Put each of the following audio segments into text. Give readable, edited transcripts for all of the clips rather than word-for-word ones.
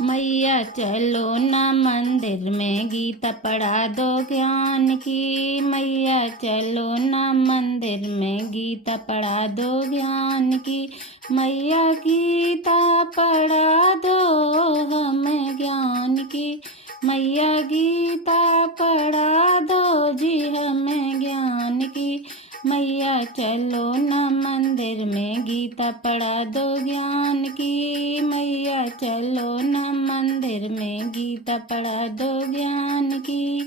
मैया चलो ना मंदिर में गीता पढ़ा दो ज्ञान की। मैया चलो ना मंदिर में गीता पढ़ा दो ज्ञान की। मैया गीता पढ़ा दो हमें ज्ञान की। मैया गीता पढ़ा दो जी हमें ज्ञान की। मैया चलो ना मंदिर में गीता पढ़ा दो ज्ञान की। मैया चलो ना मंदिर में गीता पढ़ा दो ज्ञान की।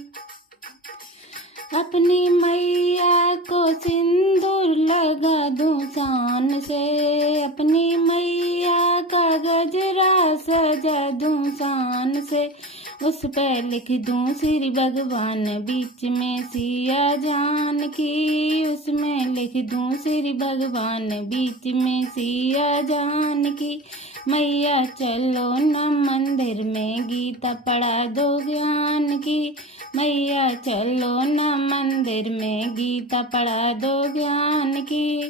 अपनी मैया को सिंदूर लगा दूं शान से। अपनी मैया का गजरा सजा दूं शान से। उस पर लिख दूं श्री भगवान बीच में सिया जान की। उसमें लिख दूं श्री भगवान बीच में सिया जान की। मैया चलो ना मंदिर में गीता पढ़ा दो ज्ञान की। मैया चलो ना मंदिर में गीता पढ़ा दो ज्ञान की।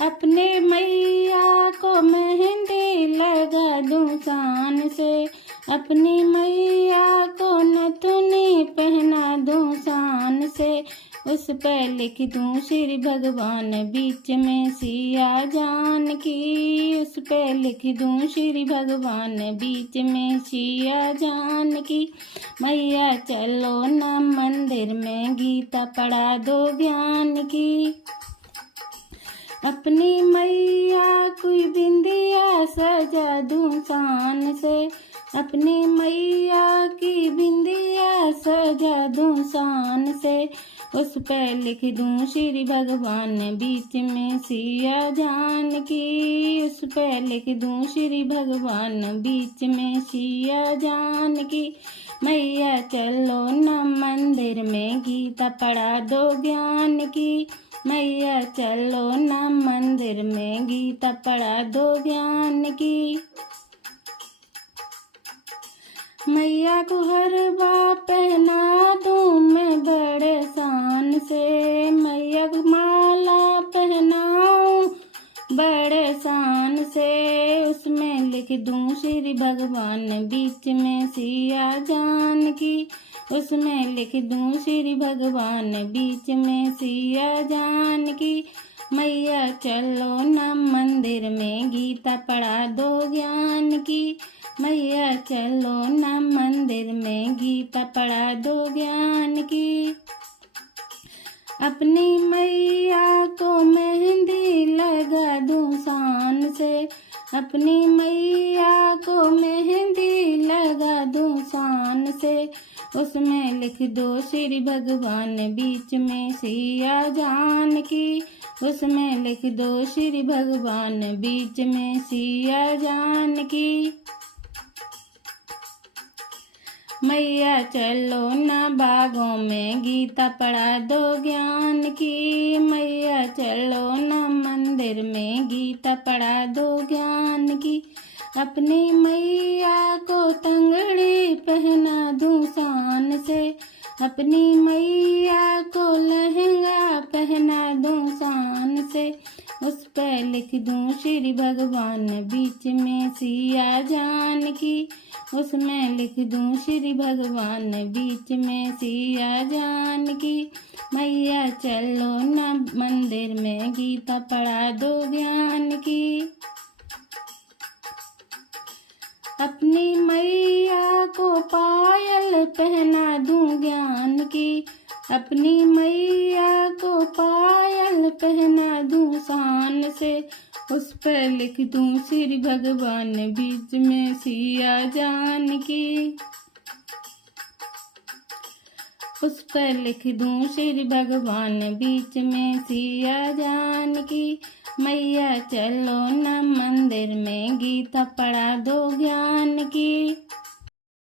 अपने मैया को मेहंदी लगा दूं शान से। अपनी मैया को नथुनी पहना दूं शान से। उस पर लिख दूं श्री भगवान बीच में सिया जान की। उस पर लिख दूं श्री भगवान बीच में सिया जान की। मैया चलो ना मंदिर में गीता पढ़ा दो ज्ञान की। अपनी मैया कोई बिंदिया सजा दूं शान से। अपनी मैया की बिंदिया सजा दूं शान से। उस पर लिख दूं श्री भगवान बीच में सिया जान की। उस पर लिख दूं श्री भगवान बीच में सिया जान की। मैया चलो ना मंदिर में गीता पढ़ा दो ज्ञान की। मैया चलो ना मंदिर में गीता पढ़ा दो ज्ञान की। मैया को हरवा पहना दूं मैं बड़े शान से। मैया को माला पहनाऊं बड़े शान से। उसमें लिख दूं श्री भगवान बीच में सिया जान की। उसमें लिख दूं श्री भगवान बीच में सिया जान की। मैया चलो ना मंदिर में गीता पढ़ा दो ज्ञान की। मैया चलो ना मंदिर में गीता पढ़ा दो ज्ञान की। अपनी मैया को मेहंदी लगा दूं शान से। अपनी मैया को मेहंदी लगा दूं शान से। उसमें लिख दो श्री भगवान बीच में सिया जान की। उसमें लिख दो श्री भगवान बीच में सिया जान की। मैया चलो ना बागों में गीता पढ़ा दो ज्ञान की। मैया चलो ना मंदिर में गीता पढ़ा दो ज्ञान की। अपनी मैया को तंगड़ी पहना दूं शान से। अपनी मैया को लहंगा पहना दूं शान से। उस पर लिख दूं श्री भगवान बीच में सिया जान की। उसमें लिख दूं श्री भगवान बीच में सिया जान की। मैया चलो ना मंदिर में गीता पढ़ा दो ज्ञान की। अपनी मैया को पायल पहना दूं ज्ञान की। अपनी मैया को पायल पहना दूं शान से। उस पर लिख दूं श्री भगवान बीच में सिया जान की। उस पर लिख दूं श्री भगवान बीच में सिया जान की। मैया चलो ना मंदिर में गीता पढ़ा दो ज्ञान की।